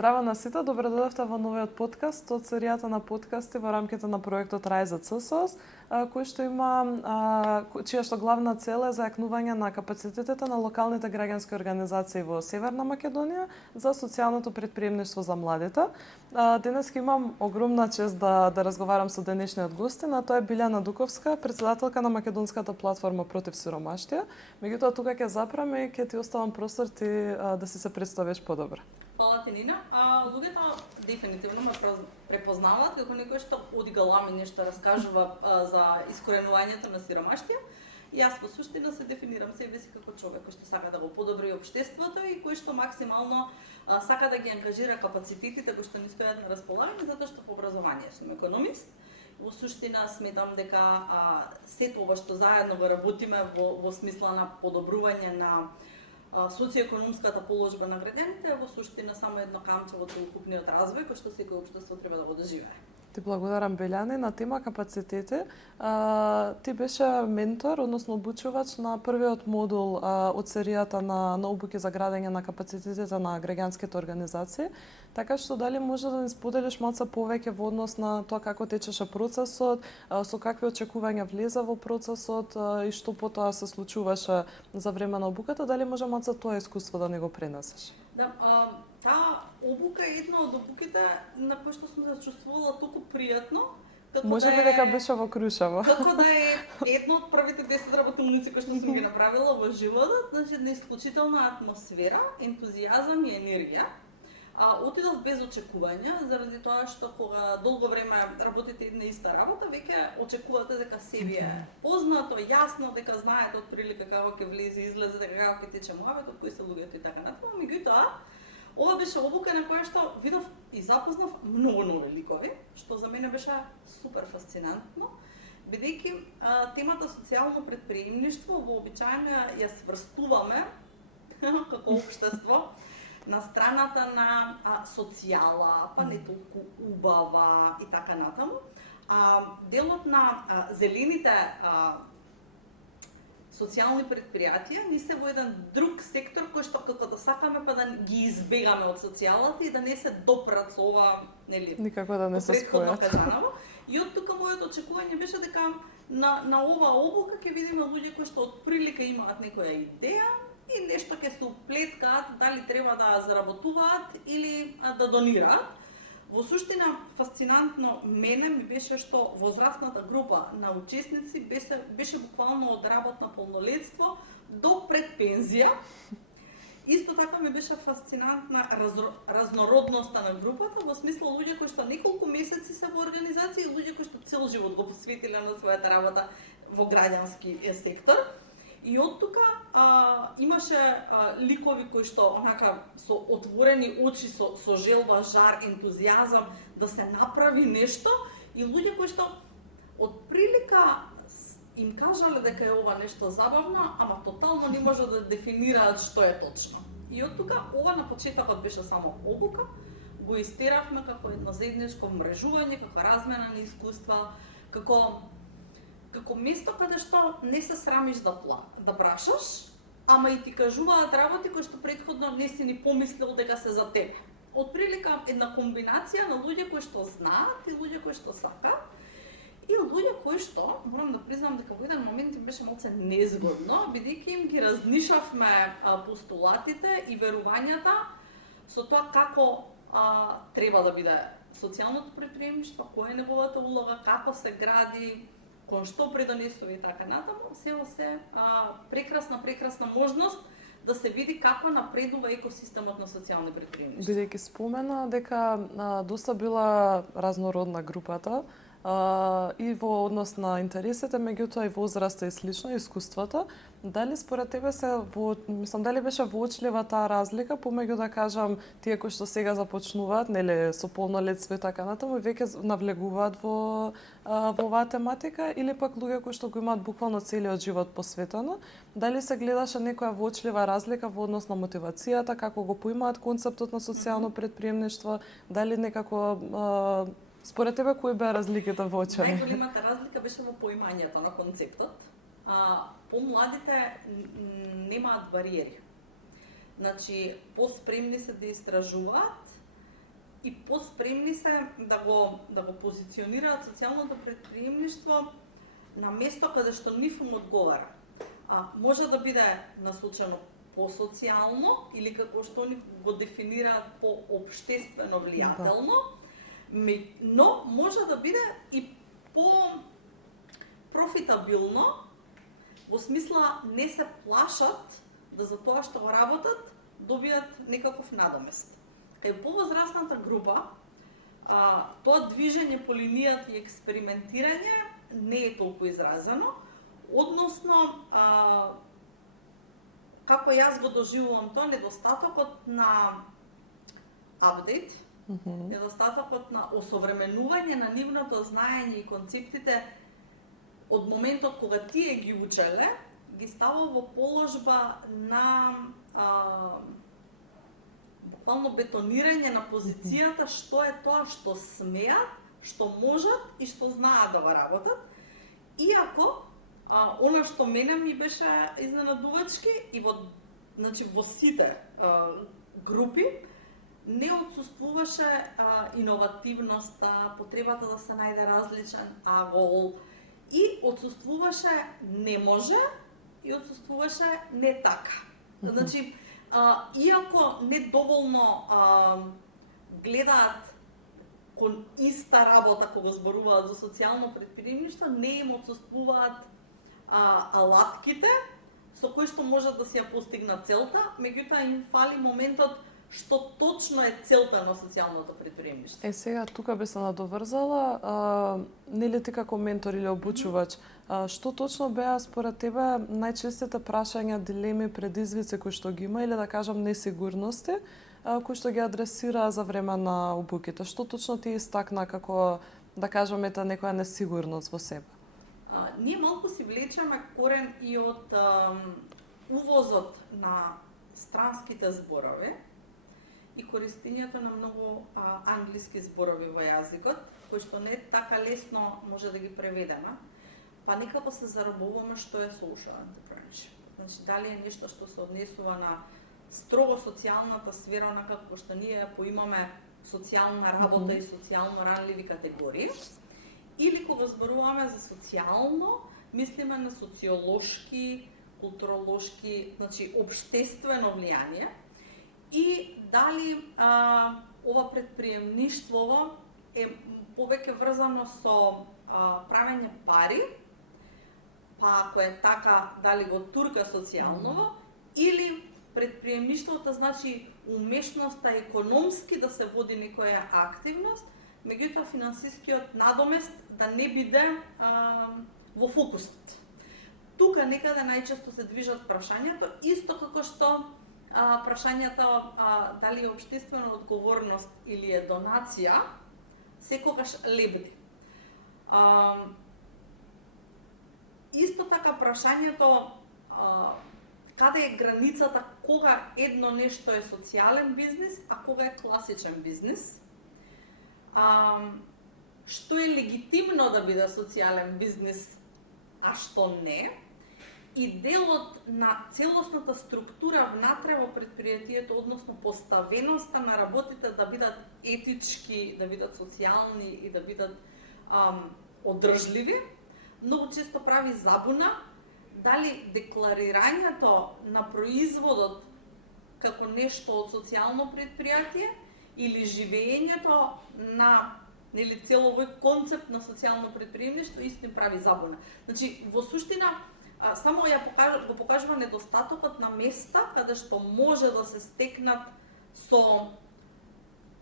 Здраво на сите, добро дојдовте во новиот подкаст од серијата на подкасти во рамките на проектот Рајза ЦСОС, кој што има чија што главна цел е зајакнување на капацитетите на локалните граѓански организации во Северна Македонија за социјалното претприемништво за младите. Денес имам огромна чест да разговарам со денешниот гостин, а тоа е Билјана Дуковска, председателка на Македонската платформа против сиромаштија. Меѓутоа тука ќе запраме и ќе ти оставам простор ти да си се представиш подобро. Фала ти, Нина. Луѓето дефинитивно ме препознаваат како некој што одигалами нешто раскажува за искоренувањето на сиромаштија. И јас по суштина се дефинирам себе си како човек кој што сака да го подобри општеството и кој што максимално сака да ги ангажира капацитетите кои што ни стојат на располагање, затоа што по образование сум економист. Во суштина сметам дека сето ова што заедно го работиме во смисла на подобрување на социјоекономската положба на граѓаните е во суштина само едно камче во целокупниот развој кој што секој општество треба да го доживее. Ти благодарам, Белјани. На тема капацитети, ти беше ментор, односно обучувач на првиот модул од серијата на обуки за градење на капацитетите на граѓанските организации. Така што дали може да ни споделиш малце повеќе во однос на тоа како течеше процесот, со какви очекувања влезе во процесот и што потоа се случуваше за време на обуката, дали може малце тоа искуство да ни го пренесеш? Да, таа обука е една од обуките на кој што сум се чувствувала толку пријатно. Може би дека беше во Крушево. Како да е едно од првите 10 работилници кои што сум ги направила во животот, значи една исклучителна атмосфера, ентузијазам и енергија. Отидов без очекувања, заради тоа што кога долго време работите една иста работа, веќе очекувате дека се ви е познато, јасно, дека знаете отприлика како ќе влезе, излезе, дека како ќе тече муабетот, кои се луѓето и така натаму. Меѓутоа, ова беше обука на која што видов и запознав многу нови ликови, што за мене беше супер фасцинантно, бидејќи темата социјално претприемништво вообичаено ја сврстуваме како општество на страната на социјала, па не толку убава и така натаму. Делот на зелените социјални предпријатија ни се во еден друг сектор кој што како да сакаме па да ги избегаме од социјалата и да не се допрат со ова, нели? Никако да не се спојат. И од тука моето очекување беше дека на ова обука ќе видиме луѓе кои што од прилика имаат некоја идеја и нешто ќе се уплеткаат, дали треба да заработуваат или да донираат. Во суштина, фасцинантно мене ми беше што возрастната група на учесници беше буквално од работно полнолетство до предпензија. Исто така ми беше фасцинантна разнородноста на групата, во смисла луѓе кои што неколку месеци се во организација и луѓе кои што цел живот го посветиле на својата работа во граѓански сектор. И од тука имаше ликови кои што онака со отворени очи, со желба, жар, ентузијазам да се направи нешто и луѓе кои што од прилика им кажале дека е ова нешто забавно, ама тотално не може да дефинираат што е точно. И од тука ова на почетокот беше само обука, го истеравме како едно заедничко мрежување, како размена на искуства, како место каде што не се срамиш да прашаш, ама и ти кажуваат работи кои што претходно не си ни помислил дека се за тебе. Од прилика една комбинација на луѓе кои што знаат и луѓе кои што сакаат и луѓе кои што, морам да признам дека во еден момент им беше малце незгодно, бидејќи им ги разнишавме постулатите и верувањата со тоа како треба да биде социјалното претприемништво, која е неговата улога, како се гради, кон што придонесува и така натаму, се прекрасна можност да се види како напредува екосистемот на социјални претприемништва. Бидејќи спомена дека доста била разнородна групата, и во однос на интересите, меѓутоа и возраста и слично, искуствата, дали според тебе дали беше воочлива таа разлика помеѓу, да кажам, тие кои што сега започнуваат, нели, со полнолетство и така натаму, и веќе навлегуваат во оваа тематика, или пак луѓе кои што го имаат буквално целиот живот посветено, дали се гледаше некоја воочлива разлика во однос на мотивацијата, како го поимаат концептот на социјално претприемништво, дали некако според тебе кои беа разликите воочени? Најголемата разлика беше во поимањето на концептот. Помладите немаат бариери. Значи, поспремни се да истражуваат, и поспремни се да го позиционираат социјалното претприемништво на место каде што нив им одговара. Може да биде насочено по-социјално или како што они го дефинираат по-општествено влијателно, но може да биде и по-профитабилно, во смисла не се плашат да за тоа што го работат добијат некаков надомест. Кај повозрастната група, тоа движење по линијата и експериментирање не е толку изразено, односно, како јас го доживувам тоа, недостатокот на апдейт, недостатокот на осовременување на нивното знаење и концептите од моментот кога тие ги учеле, ги става во положба на буквално бетонирање на позицијата што е тоа што смеат, што можат и што знаат да го работат, иако она што мене ми беше изненадувачки и во сите групи не отсуствуваше иновативноста, потребата да се најде различен агол и отсуствуваше не може и отсуствуваше не така. Значи, иако не доволно гледаат кон иста работа кога зборуваат за социјално претприемништво, не им отсуствуваат алатките со кои што можат да си ја постигнат целта, меѓутоа им фали моментот што точно е целта на социјалното претприемништво. Сега тука би се надоврзала, нели ти како ментор или обучувач, што точно беа според тебе најчестите прашања, дилеми, предизвици кои што ги има или да кажам несигурности кои што ги адресира за време на обуките? Што точно ти истакна како, да кажам, ета некоја несигурност во себе? Ние малку си влечеме корен и од увозот на странските зборови и користењето на многу англиски зборови во јазикот, кои што не така лесно може да ги преведеме, па некако се зарабуваме што е social entrepreneurship. Значи, дали е нешто што се однесува на строго социјалната сфера, на како што ние поимаме социјална работа и социјално ранливи категории, или кога зборуваме за социјално, мислиме на социолошки, културолошки, значи општествено влијание, и дали ова претприемништво е повеќе врзано со правење пари, па ако е така, дали го турка социјалново, или претприемништвото значи умешноста економски да се води некоја активност, меѓутоа финансискиот надомест да не биде во фокусот. Тука некаде најчесто се движат прашањето, исто како што прашањето дали е општествена одговорност или е донација, секогаш лебди. Исто така прашањето каде е границата кога едно нешто е социјален бизнис, а кога е класичен бизнис. Што е легитимно да биде социјален бизнис, а што не. И делот на целосната структура внатре во предпријатието, односно поставеноста на работите да бидат етички, да бидат социјални и да бидат одржливи, многу често прави забуна дали декларирањето на производот како нешто од социјално предпријатие или живеењето на цело овој концепт на социјално предприемништво истин прави забуна. Значи, во суштина, само го покажува недостатокот на места каде што може да се стекнат со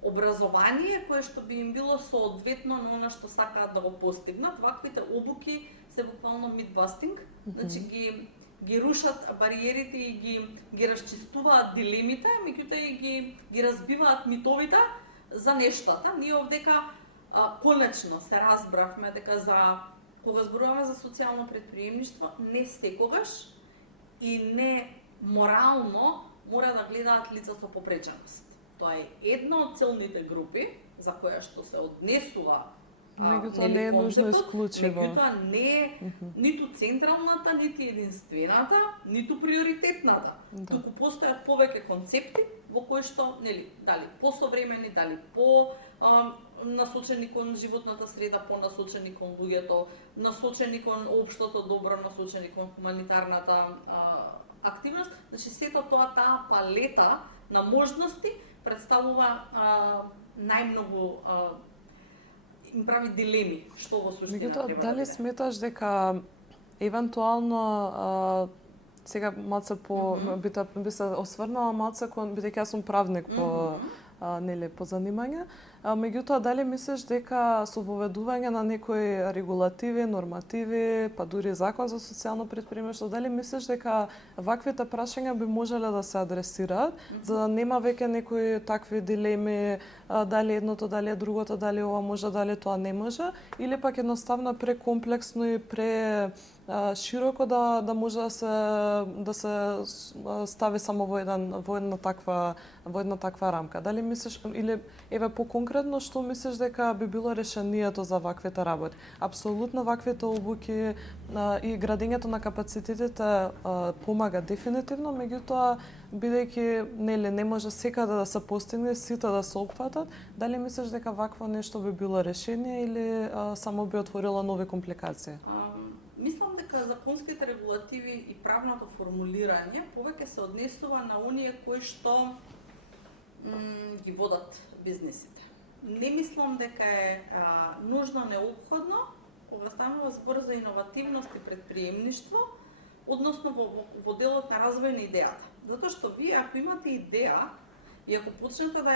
образование кое што би им било соодветно на она што сакаат да го постигнат. Ваквите обуки се буквално митбастинг, значи ги рушат бариерите и ги расчистуваат дилемите, меѓутоа и ги разбиваат митовите за нештата. Ние овдека конечно се разбравме дека кога зборуваме за социјално предприемништво, не секогаш и не морално мора да гледаат лица со попреченост. Тоа е една од целните групи за која што се однесува Меѓутоа не е нужно концептот, исклучиво. меѓутоа не е ниту централната, ниту единствената, ниту приоритетната. Да. Туку постојат повеќе концепти во кои што, нели, дали посовремени, дали по насочени кон животната среда, по насочени кон луѓето, насочени кон општото добро, насочени кон хуманитарната активност. Значи сето тоа, таа палета на можности представува најмногу им прави дилеми што во суштина Меѓутоа, треба дали да биде. сметаш дека евентуално сега малце по би се осврнала малце кон бидејќи јас сум правник по нели по занимање, меѓутоа дали мислиш дека со воведување на некои регулативи, нормативи, па дури закон за социјално претприемништво, дали мислиш дека ваквите прашања би можеле да се адресираат, за да нема веќе некои такви дилеми, дали едното, дали другото, дали ова може, дали тоа не може, или пак едноставно прекомплексно и широко да може да се стави само во една таква рамка. Дали мислиш, или еве поконкретно што мислиш дека би било решението за ваквите работи? Апсолутно ваквите обуки и градењето на капацитетите помага дефинитивно, меѓутоа бидејќи нели не може секаде да се постигне, сите да се опфатат, дали мислиш дека вакво нешто би било решение или само би отворило нови компликации? Мислам дека законските регулативи и правното формулирање повеќе се однесува на оние кои што ги водат бизнисите. Не мислам дека е нужно неопходно кога станува збор за иновативност и претприемништво, односно во делот на развој на идејата. Затоа што вие ако имате идеја и ако почнете да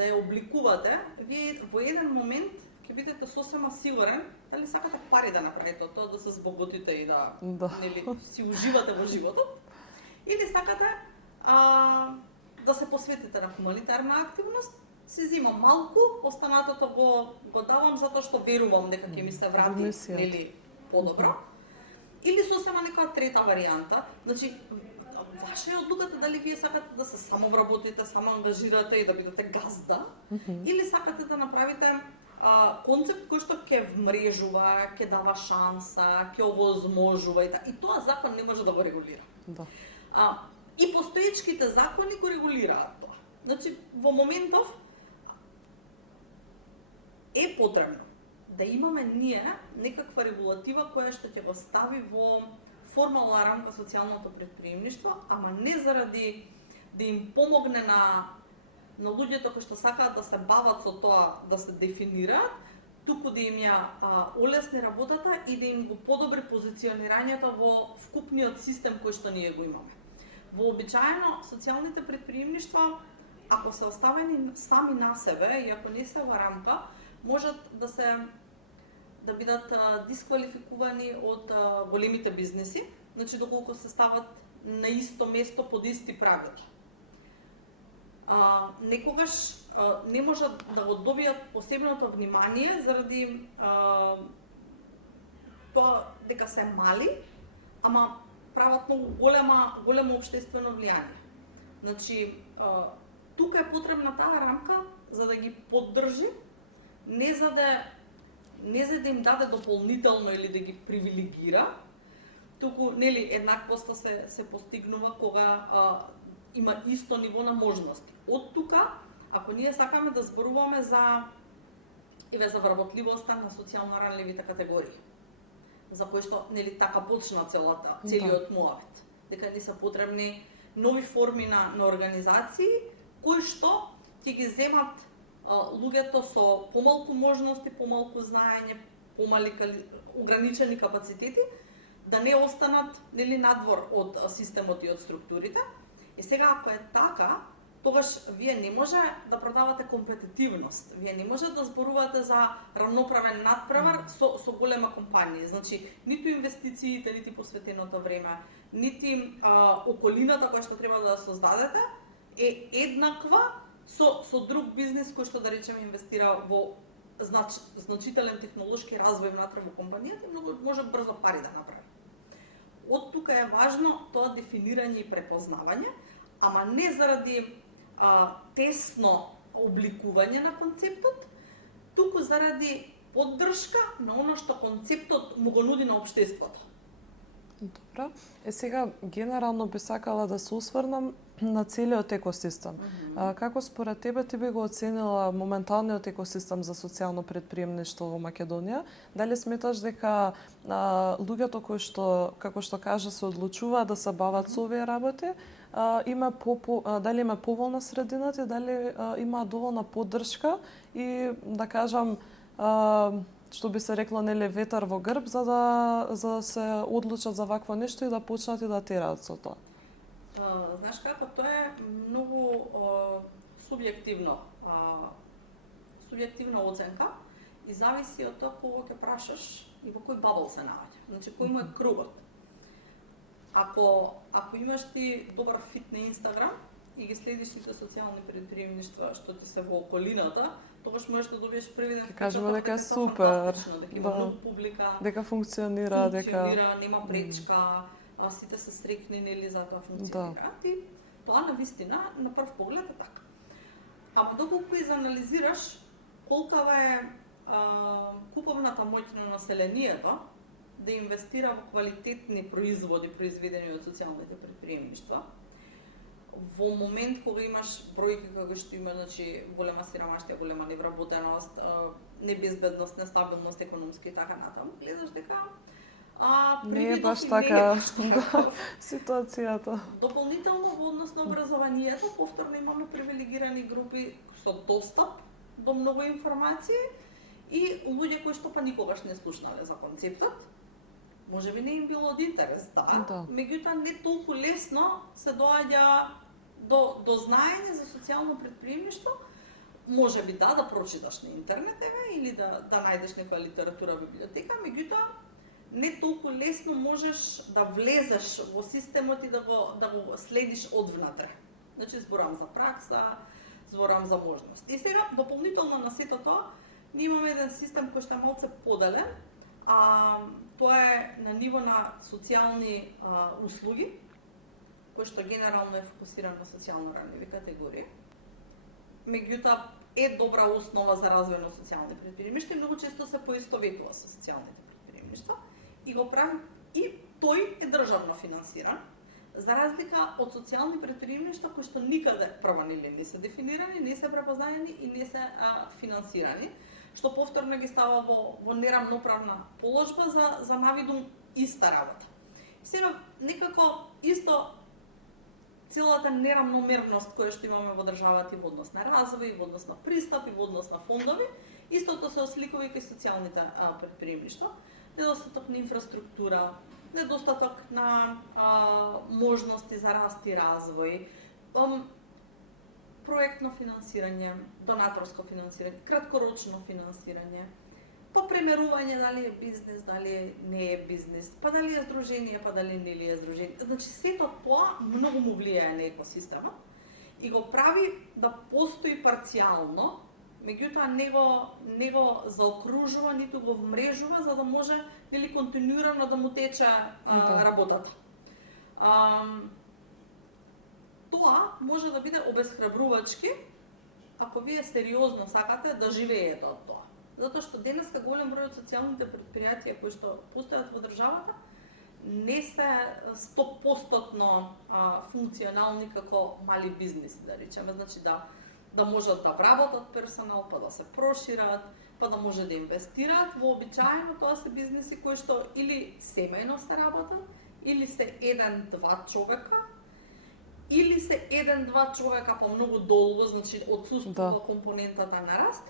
ја обликувате, вие во еден момент ќе бидете сосема сигурен дали сакате пари да направите од тоа, да се збогатите и да. Нели, си уживате во животот, или сакате да се посветите на хуманитарна активност, си зимам малку, останатото го давам затоа што верувам дека ќе ми се врати нели подобро. Или сосема некоја трета варијанта, значи ваша е одлуката дали вие сакате да се самовработите, само ангажирате и да бидете газда, или сакате да направите концепт кој што ќе вмрежува, ќе дава шанса, ќе овозможува и тоа закон не може да го регулира. Да. И постоечките закони го регулираат тоа. Значи во моментов е потребно да имаме ние некаква регулатива која што ќе го стави во формална рамка социјалното претприемништво, ама не заради да им помогне на луѓето кои што сакаат да се бават со тоа да се дефинираат, туку да им ја олесни работата и да им го подобри позиционирањето во вкупниот систем кој што ние го имаме. Вообичаено социјалните претприемништва, ако се оставени сами на себе и ако не се во рамка, можат да бидат дисквалификувани од големите бизнеси, значи доколку се стават на исто место под исти правила. Некогаш не можат да го добијат посебното внимание заради тоа дека се мали, ама прават многу големо општествено влијание. Значи, тука е потребна таа рамка за да ги поддржи, не за да им даде дополнително или да ги привилегира, туку нели еднаквоста се постигнува кога има исто ниво на можности. Од тука, ако ние сакаме да зборуваме за вработливоста на социјално ранливите категории, за кои што нели така почна целиот муавет, дека не се потребни нови форми на организации кои што ќе ги земат луѓето со помалку можности, помалку знаење, ограничени капацитети, да не останат нели надвор од системот и од структурите. И сега ако е така, тогаш вие не може да продавате компетитивност. Вие не може да зборувате за равноправен надпревар со голема компанија. Значи, ниту инвестициите, нити посветеното време, нити околината која што треба да создадете е еднаква со друг бизнес кој што да речеме инвестира во значителен технолошки развој внатре во компанијата, многу може брзо пари да направи. Од тука е важно тоа дефинирање и препознавање, ама не заради тесно обликување на концептот, туку заради поддршка на она што концептот му го нуди на општеството. Добро. Сега генерално би сакала да се осврнам на целиот екосистем. Како според тебе ти би го оценила моменталниот екосистем за социјално претприемништво во Македонија? Дали сметаш дека луѓето кои што, како што кажа, се одлучуваат да се бават со овие работи, дали има поволна средината и дали има доволна поддршка и да кажам што би се рекло нели ветар во грб за да се одлучат за вакво нешто и да почнат и да тераат со тоа? Знаеш како, тоа е многу субјективна оценка и зависи од тоа кого ќе прашаш и во кој бабл се наоѓа. Значи кој му е кругот. Ако имаш ти добар фит на Инстаграм и ги следиш сите социјални предприемништва што ти се во околината, тогаш можеш да добиеш превиден впечаток. Кажеме дека е супер, дека има многу публика, дека функционира, нема пречка, сите се стрекни нели за тоа функционира. И тоа на вистина на прв поглед е така. Ама доколку изанализираш колкава е куповната моќ на населението да инвестира во квалитетни производи произведени од социјалните претприемништва, во момент кога имаш бројки како што има, значи голема сиромаштија, голема невработеност, небезбедност, нестабилност економски и така натаму, гледаш дека не е баш така ситуацијата. Дополнително во однос на образованието, повторно имаме привилегирани групи со достап до многу информации и луѓе кои што па никогаш не слушнале за концептот. Можеби не им било од интерес, меѓутоа не толку лесно се доаѓа до знаење за социјално претприемништво. Можеби да прочиташ на интернет или да најдеш некоја литература во библиотека, меѓутоа не толку лесно можеш да влезеш во системот и да го следиш одвнатре. Значи зборам за пракса, зборам за можности. И сега дополнително на сето тоа, ние имаме еден систем кој што е малце поделен, тоа е на ниво на социјални услуги, кој што генерално е фокусиран на социјално ранливи категории. Меѓутоа е добра основа за развој на социјални претприемништва и многу често се поистоветува со социјалните претприемништва и го прави и тој е државно финансиран, за разлика од социјални претприемништва кои што никаде прво не се дефинирани, не се препознаени и не се финансирани, што повторно ги става во нерамноправна положба за навидум иста работа. Сега некако исто целата нерамномерност која што имаме во државата и во однос на развој, во однос на пристап и во однос на фондови, истото се осликува и кај социјалните претприемништва. Недостаток на инфраструктура, недостаток на можности за раст и развој, проектно финансирање, донаторско финансирање, краткорочно финансирање, па премерување дали е бизнес, дали не е бизнес, па дали е здружение, па дали не е здружение. Значи сето тоа многу му влијае на екосистемот и го прави да постои парцијално, меѓутоа не го заокружува, ниту го вмрежува за да може нели континуирано да му тече работата. Тоа може да биде обесхрабрувачки ако вие сериозно сакате да живеете од тоа. Затоа што денеска голем број од социјалните предпријатија кои што постојат во државата не се 100% функционални како мали бизнеси, да речеме, значи да можат да вработат персонал, па да се прошират, па да може да инвестираат. Вообичаено тоа се бизнеси кои што или семејно се работат, или се 1-2 човека, или се 1-2 човека па многу долго, значи отсуствува компонентата на раст,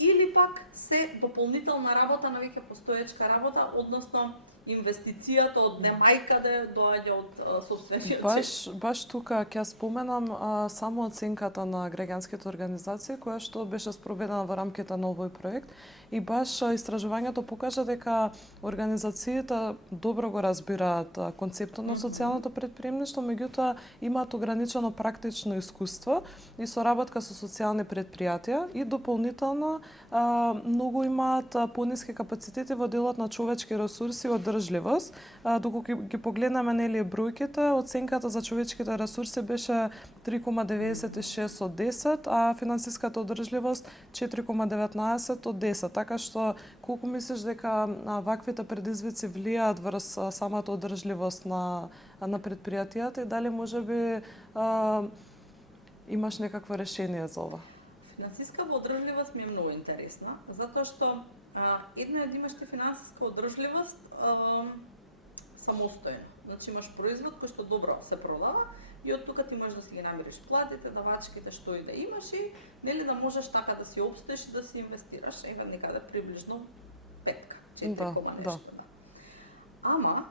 или пак се дополнителна работа на веќе постоечка работа, односно инвестицијата од немајкаде доаѓа од сопствениот чек. Баш тука ќе споменам само оценката на граѓанските организации која што беше спроведена во рамките на овој проект и баш истражувањето покажа дека организациите добро го разбираат концептот на социјалното претприемништво, меѓутоа имаат ограничено практично искуство и соработка со социјални претпријатија и дополнително многу имаат пониски капацитети во делот на човечки ресурси од одржливост, доколку ги погледнеме нели бројките, оценката за човечките ресурси беше 3,96 од 10, а финансиската одржливост 4,19 од 10. Така што колку мислиш дека ваквите предизвици влијаат врз самата одржливост на предпријатијата и дали можеби имаш некакво решение за ова? Финансиска одржливост ми е многу интересна, затоа што едно е да имаш ти финансиска одржливост самостојно. Значи имаш производ кој што добро се продава и од тука ти можеш да си ги намириш платите, давачките, што и да имаш и нели да можеш така да си опстоиш и да си инвестираш некаде приближно 5, 4 нешто. Да. Ама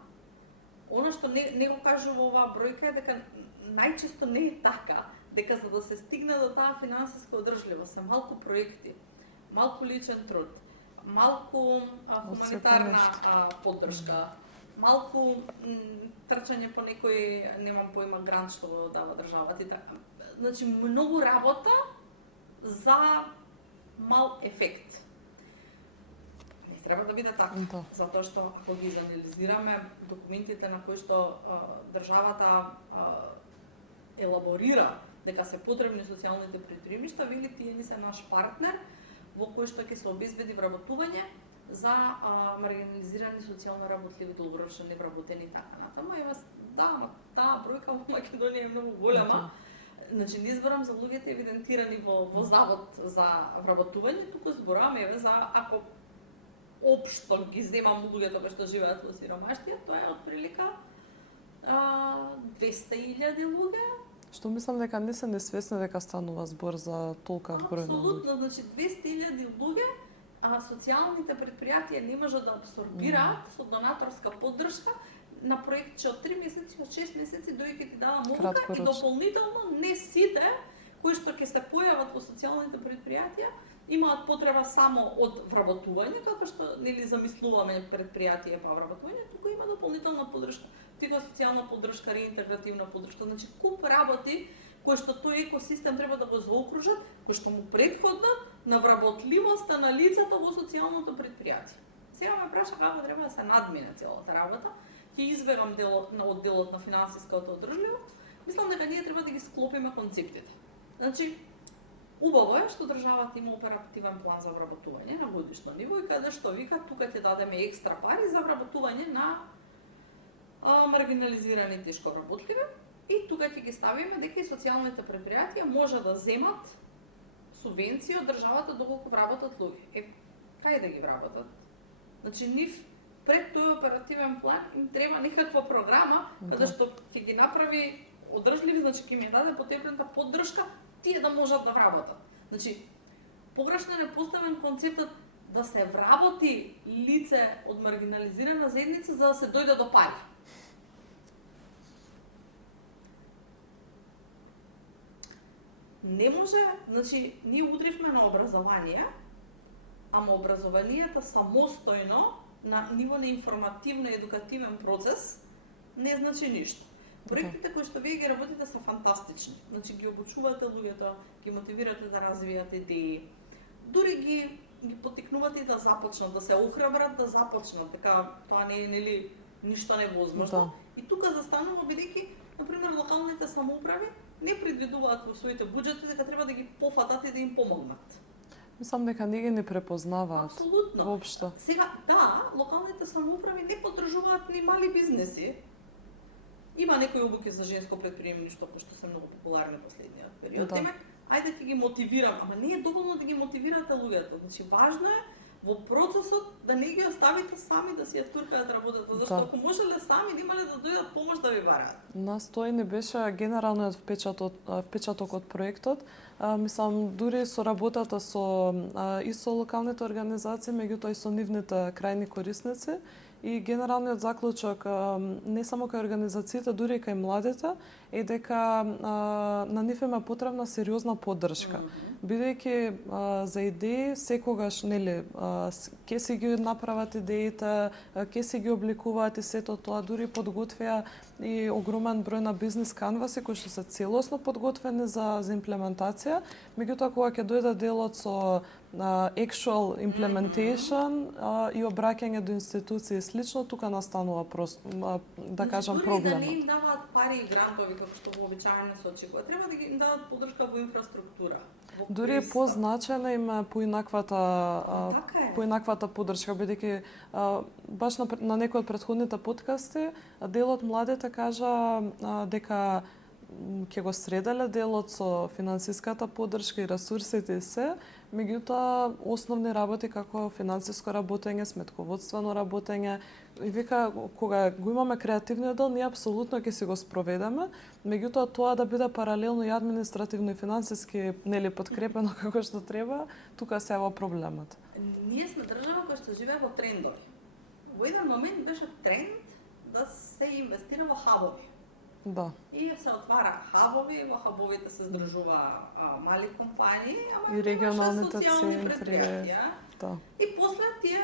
она што не го кажува оваа бројка е дека најчесто не е така, дека за да се стигне до таа финансиска одржливост се малку проекти, малку личен труд, малку хуманитарна поддршка, малку трчање по некој, немам поима, грант што го дава државата и така. Значи многу работа за мал ефект. Не треба да биде така, затоа што ако ги анализираме документите на кои што државата елаборира дека се потребни социјалните предприемништа, вели тие ни се наш партнер во кој што ќе се обезбеди вработување за маргинализирани социјално работливи, долгорочно невработени и така натаму. Ама таа бројка во Македонија е многу голема. Значи не зборам за луѓето евидентирани во завод за вработување, туку зборам за ако општо ги земам луѓето кои што живеат во сиромаштија, тоа е отприлика 200.000 луѓе. Што мислам дека не се несвесни дека станува збор за толков број на луѓе. Апсолутно, значи 200.000 луѓе, а социјалните предпријатија не можат да абсорбираат со донаторска поддршка на проектче од 3 месеци, од 6 месеци, дојќи ти дава молка и дополнително не сите кои што ќе се појават во социјалните предпријатија имаат потреба само од вработување, како што нели замислуваме предпријатие па вработување, туку има дополнителна поддршка. Психосоцијална поддршка, реинтегративна поддршка, значи куп работи кои што тој екосистем треба да го заокружат, кои што му претходат на вработливоста на лицата во социјалното предпријатие. Сега ме праша како треба да се надмине целата работа. Ќе избегам од делот на финансиската одржливост. Мислам дека ние треба да ги склопиме концептите. Значи, убаво е што државата има оперативен план за вработување на годишно ниво и каде што вика тука ќе дадеме екстра пари за вработување на маргинализирани тешко работливи и тука ќе ги ставиме дека и социјалните предпријатија може да земат субвенции од државата доколку вработат луѓе. Кај да ги вработат? Значи нив пред тој оперативен план им треба некаква програма каде што ќе ги направи одржливи, значи ќе им даде потребната поддршка тие да можат да вработат. Значи погрешно е поставен концептот да се вработи лице од маргинализирана заедница за да се дојде до пари. Не може, значи, ние удривме на образование, ама образованието самостојно на ниво на информативно и едукативен процес не значи ништо. Проектите кои што вие ги работите се фантастични. Значи ги обучувате луѓето, ги мотивирате да развијат идеи. Дури ги поттикнувате да започнат, да се охрабрат, да започнат. Така тоа не е нели ништо невозможно. И тука застанува бидејќи, например, локалните самоуправи не предвидуваат во своите буџети дека треба да ги пофатат и да им помогнат. Мислам дека не ги препознаваат. Апсолутно. Воопшто. Сега, да, локалните самоуправи не поддржуваат ни мали бизнеси. Има некои обуки за женско предприемништво, кои што се многу популарни последниот период. Демек, ајде ќе ги мотивирам, ама не е доволно да ги мотивирате луѓето. Значи, важно е во процесот да не ги оставите сами да си ја туркаат работата, зашто ако можеле сами, немале да дојдат помош да ви бараат. Нас тој не беше генералниот впечаток од проектот. Мислам, дури со работата и со локалните организации, меѓутоа и со нивните крајни корисници, и генералниот заклучок не само кај организациите, дури и кај младите, е дека на нив има потребна сериозна поддршка. Бидејќи за идеи секогаш нели ќе си ги направат идеите, ќе си ги обликуваат и сето тоа, дури подготвија и огромен број на бизнис канваси кои што се целосно подготвени за имплементација. Меѓутоа кога ќе дојде делот со actual implementation и обраќање до институции и слично, тука настанува да кажам Дури проблемот. да не им даваат пари и грантови како што вообичаено се очекува, треба да им дадат поддршка во инфраструктура. Дури е позначена им поинаквата поддршка, бидејќи баш на некој од претходните подкасти дел од младите кажа дека ќе го сределе делот со финансиската поддршка и ресурсите и се, меѓутоа основни работи како финансиско работење, сметководствено работење, и вика кога го имаме креативниот дел, ние апсолутно ќе си го спроведеме, меѓутоа тоа да биде паралелно и административно и финансиски подкрепено како што треба, тука се ева проблемот. Ние сме држава која што живее во трендови. Во еден момент беше тренд да се инвестира во хабови. Да. И се отвара хабови, во хабовите се здружува мали компании, ама и регионалните социјални центри. предпријатија. Да. И после тие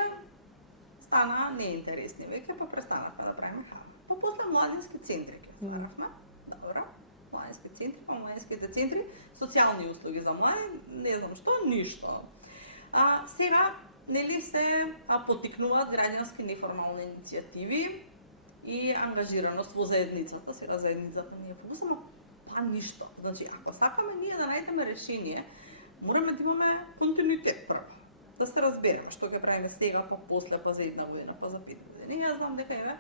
стана неинтересни веќе, па престанавме да правиме хаб. Па после младински центри ќе отваравме. Добро. Младински центри, па младинските центри, социјални услуги за млади, не знам што, ништо. Сега нели се поттикнуваат граѓански неформални иницијативи и ангажираност во заедницата. Сега заедницата ни е фокусирана, па ништо. Значи, ако сакаме ние да најдеме решение, мораме да имаме континуитет прво. Да се разбереме што ќе правиме сега, па после, па за една година, па за 5 години. Јас знам дека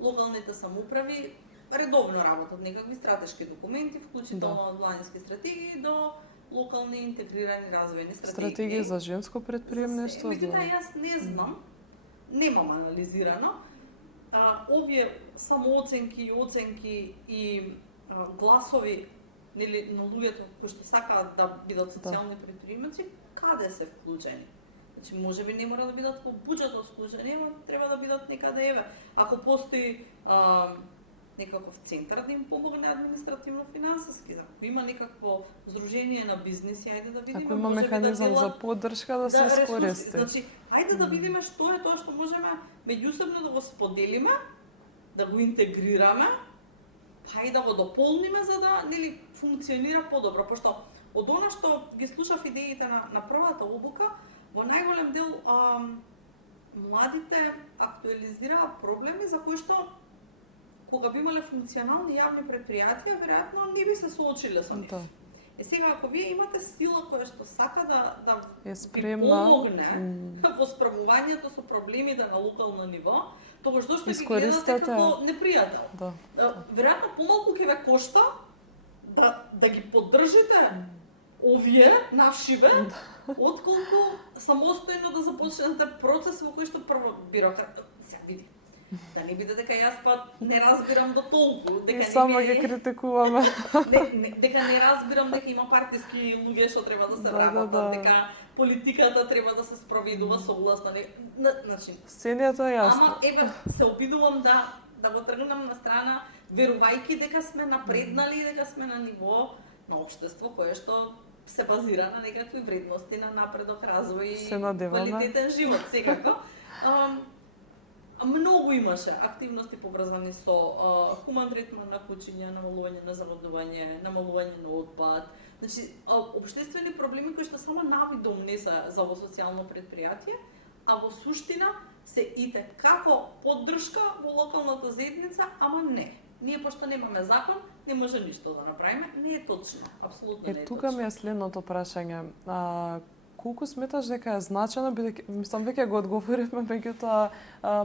локалните самоуправи редовно работат некакви стратешки документи, вклучително од младински стратегии до локални интегрирани развојни стратегии. Стратегија за женско предприемништво. Меѓутоа јас не знам, немам анализирано, овие самооценки и оценки и гласови нели на луѓето кои што сакаат да бидат социјални предприемници, каде се вклучени? Значи можеби не мора да бидат во буџетот вклучени, но треба да бидат некаде еве. Ако постои некаков центар да им помогне административно-финансиски, ако има некакво здружение на бизниси, ајде да видиме. Ако има механизам за поддршка да се искористи. Значи, ајде да видиме што е тоа што можеме меѓусебно да го споделиме, да го интегрираме, па и да го дополниме за да нели функционира подобро, пошто од она што ги слушав идеите на првата обука, во најголем дел младите актуализираа проблеми за кои што кога би имале функционални јавни предпријатија, веројатно не би се соочиле со нив. Сега, ако вие имате сила која што сака да ви помогне во спремувањето со проблемите на локално ниво, тогаш зошто ги гледате како непријател? Веројатно помалку ќе ве кошта да ги поддржите овие нашиве, отколку самостојно да започнете процес во кој што прво бирократија. Сега види. Да не биде дека јас па не разбирам до толку, дека само ги критикуваме. Дека не разбирам дека има партиски луѓе што треба да се работат, дека политиката треба да се спроведува согласно. Значи, сцената е јасна. Ама еве се обидувам да го тргнам на страна верувајќи дека сме напреднали, дека сме на ниво на општество кое што се базира на некакви вредности на напредок, развој и квалитетен живот секако. Многу имаше активности поврзани со хуман третман на кучиња, намалување на загадување, намалување на отпад. Значи, општествени проблеми кои што само навидом не се за во социјално предпријатие, а во суштина се ите како поддршка во локалната заедница, ама не. Ние пошто немаме закон, не може ништо да направиме. Не е точно, апсолутно не е точно. Тука ми е следното прашање. Колку сметаш дека е значено, бидејќи мислам веќе го одговоривме, меѓутоа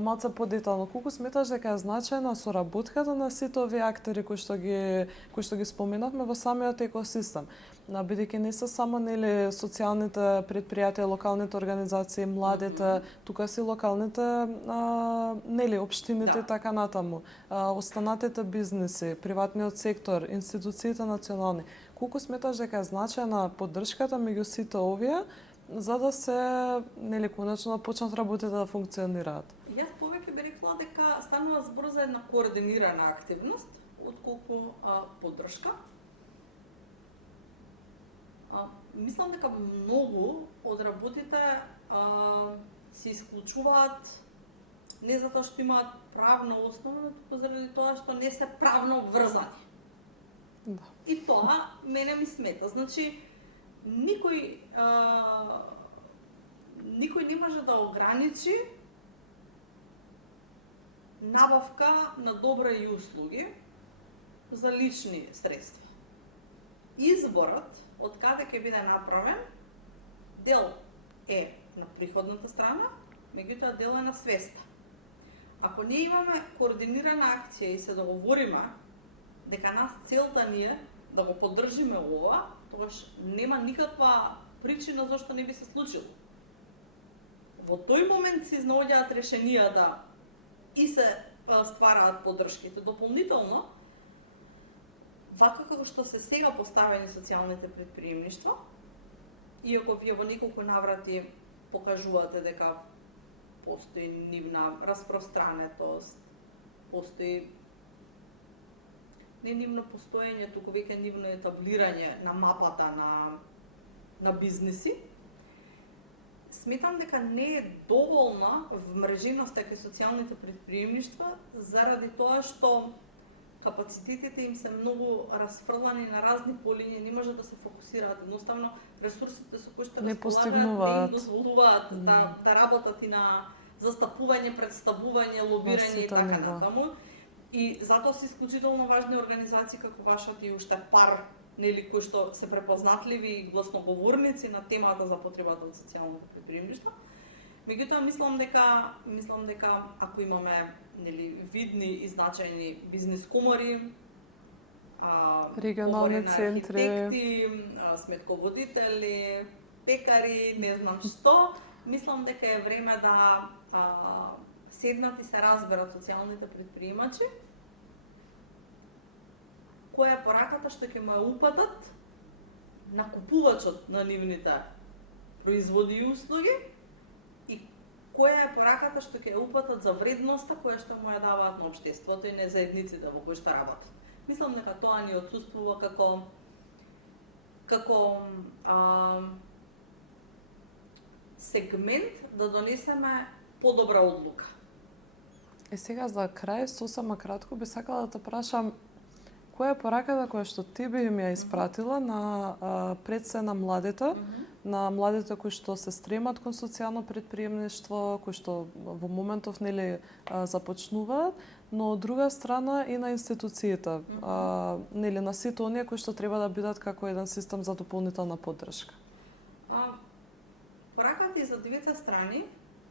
малце подетално, колку сметаш дека е значена соработката на сите овие актери кои што ги споменавме во самиот екосистем? Бидејќи не се само нели социјалните предпријатија, локалните организации, младите, тука си локалните нели општините така натаму, останатите бизниси, приватниот сектор, институциите национални. Колку сметаш дека е значена поддршката меѓу сите овие за да се нели конечно почнат работите да функционираат? Јас повеќе би рекла дека станува збор за една координирана активност отколку поддршка. Мислам дека многу од работите се исклучуваат не затоа што имаат правна основа, туку заради тоа што не се правно обврзани. Да. И тоа мене ми смета. Значи, никој не може да ограничи набавка на добра и услуги за лични средства. Изборот од каде ќе биде направен, дел е на приходната страна, меѓутоа дел е на свеста. Ако ние имаме координирана акција и се договориме дека нас целта ни е да го поддржиме ова, тогаш нема никаква причина зашто не би се случило. Во тој момент се изнаоѓаат решенијата и се ствараат поддршките. Дополнително, вака како што се сега поставени социјалните претприемништва, иако вие во неколку наврати покажувате дека постои нивна распространетост, постои не нивно постоење, туку веќе нивно етаблирање на мапата на бизнеси, сметам дека не е доволна вмреженоста кај социјалните претприемништва заради тоа што капацитетите им се многу расфрлани на разни полиња, не може да се фокусираат. Едноставно, ресурсите со кои што располагаат не им дозволуваат да работат и на застапување, представување, лобирање и така натаму. И затоа се исклучително важни организации како вашата и уште пар, нели, кои што се препознатливи и гласноговорници на темата за потребата од социјалното предприемништво. Меѓутоа мислам дека ако имаме, нели, видни и значајни бизнис комори, регионални центри, архитекти, сметководители, пекари, не знам што, мислам дека е време да седнат и се разберат социјалните предприемачи која е пораката што ќе му ја упатат на купувачот на нивните производи и услуги и која е пораката што ќе ја упатат за вредноста која што му ја даваат на општеството и на заедниците во кои што работат. Мислам дека тоа ни отсуствува како сегмент да донесеме подобра одлука. И сега за крај, сосема кратко, би сакала да те прашам која е пораката која што ти би им ја испратила на пред се на младите кои што се стремат кон социјално претприемништво, кои што во моментов нели започнуваат, но од друга страна и на институциите, нели на сите оние кои што треба да бидат како еден систем за дополнителна поддршка. Пораката и за двете страни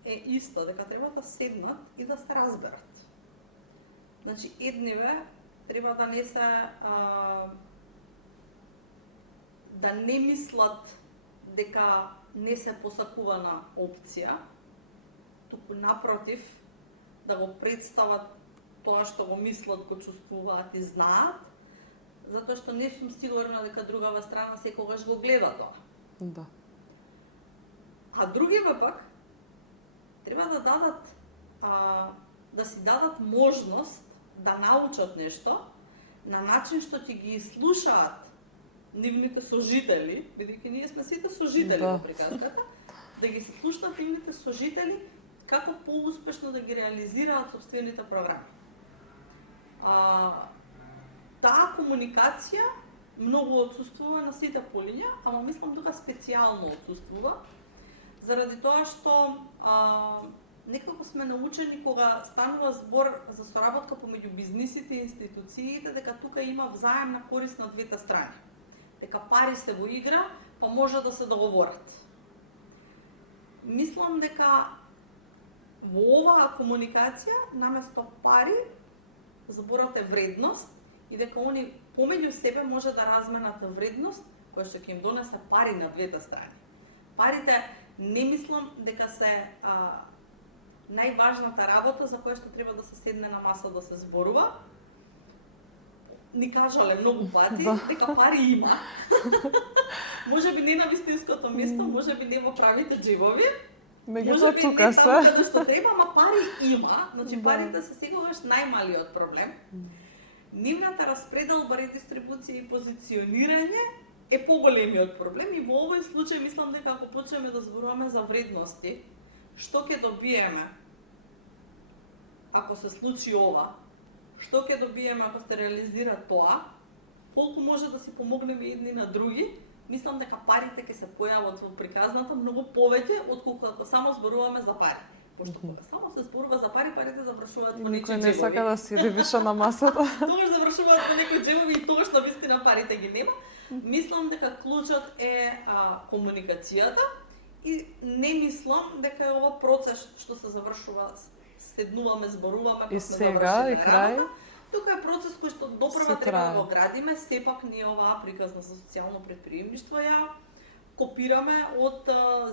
е иста, дека треба да седнат и да се разберат. Значи, едниве треба да не се да не мислат дека не се посакувана опција, туку напротив да го представат тоа што го мислат, го чувствуваат и знаат, затоа што не сум сигурна дека другава страна секогаш го гледа тоа. Да. А другиве пак треба да дадат да си дадат можност да научат нешто на начин што ќе ги слушаат нивните сожители, бидејќи ние сме сите сожители во приказката, да ги слушаат нивните сожители како поуспешно да ги реализираат сопствените програми. Таа комуникација многу отсуствува на сите полиња, ама мислам дека специјално отсуствува, заради тоа што некако сме научени кога станува збор за соработка помеѓу бизнисите и институциите, дека тука има взаемна корист на двете страни. Дека пари се во игра, па може да се договорат. Мислам дека во оваа комуникација, наместо пари, зборот е вредност и дека они помеѓу себе може да разменат вредност која што ќе им донесе пари на двете страни. Парите не мислам дека се најважната работа за која што треба да се седне на маса да се зборува. Ни кажале многу пати дека пари има. Може би не на вистинското место, може би не во правите џебови. Меѓутоа тука се. Може би не таму што треба, ама пари има. Значи парите се секогаш најмалиот проблем. Нивната распределба, редистрибуција и позиционирање е поголемиот проблем и во овој случај мислам дека ако почнеме да зборуваме за вредности, што ќе добиеме ако се случи ова, што ќе добиеме ако се реализира тоа, колку може да си помогнеме едни на други, мислам дека парите ќе се појават во приказната многу повеќе отколку ако само зборуваме за пари. Пошто кога само се зборува за пари, парите завршуваат во нечии Никој не сака џебови. да седи више на масата. Тогаш завршуваат во некои џебови и тогаш на вистина парите ги нема. Мислам дека клучот е комуникацијата и не мислам дека е ова процес што се завршува, седнуваме, зборуваме, И па сме сега, завршиле и крај. работа. Тука е процес кој што допрва Се треба да трае. го градиме, сепак ние оваа приказна за социјално претприемништво ја копираме од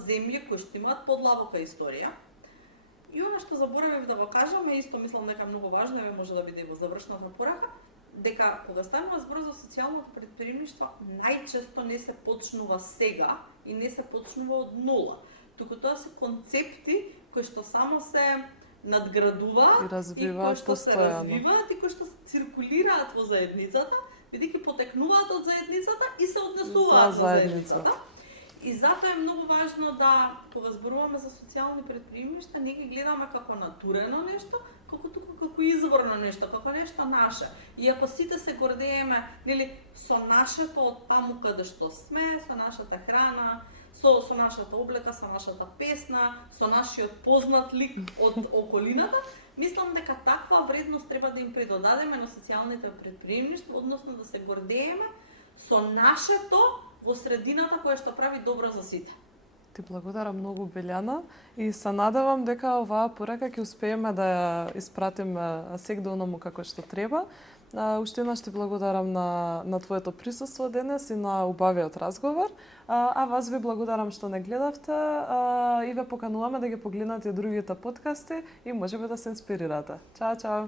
земји кои што имаат подлабока историја. И она што заборавив да го кажам, исто мислам дека е многу важно, и може да биде во завршната порака, дека кога станува збор за социјалното претприемништво, најчесто не се почнува сега и не се почнува од нула, туку тоа се концепти кои што само се надградуваат И развиваат кои што се постојано. развиваат и кои што циркулираат во заедницата, бидејќи потекнуваат од заедницата и се однесуваат За во заедницата. заедницата. И затоа е многу важно да, кога зборуваме за социјални претприемништа, не ги гледаме како натурено нешто, како туку како изворно нешто, како нешто наше. И ако сите се гордееме, нели, со нашето од таму каде што сме, со нашата храна, со нашата облека, со нашата песна, со нашиот познат лик од околината, мислам дека таква вредност треба да им предодадеме на социјалните претприемништва, односно да се гордееме со нашето во средината која што прави добро за сите. Ти благодарам многу, Билјана, и се надевам дека оваа порака ќе успееме да ја испратиме сегде онаму како што треба. Уште еднаш ти благодарам на твоето присуство денес и на убавиот разговор. А вас ви благодарам што не гледавте и ве покануваме да ги погледнете другите подкасти и можеби да се инспирирате. Чао, чао!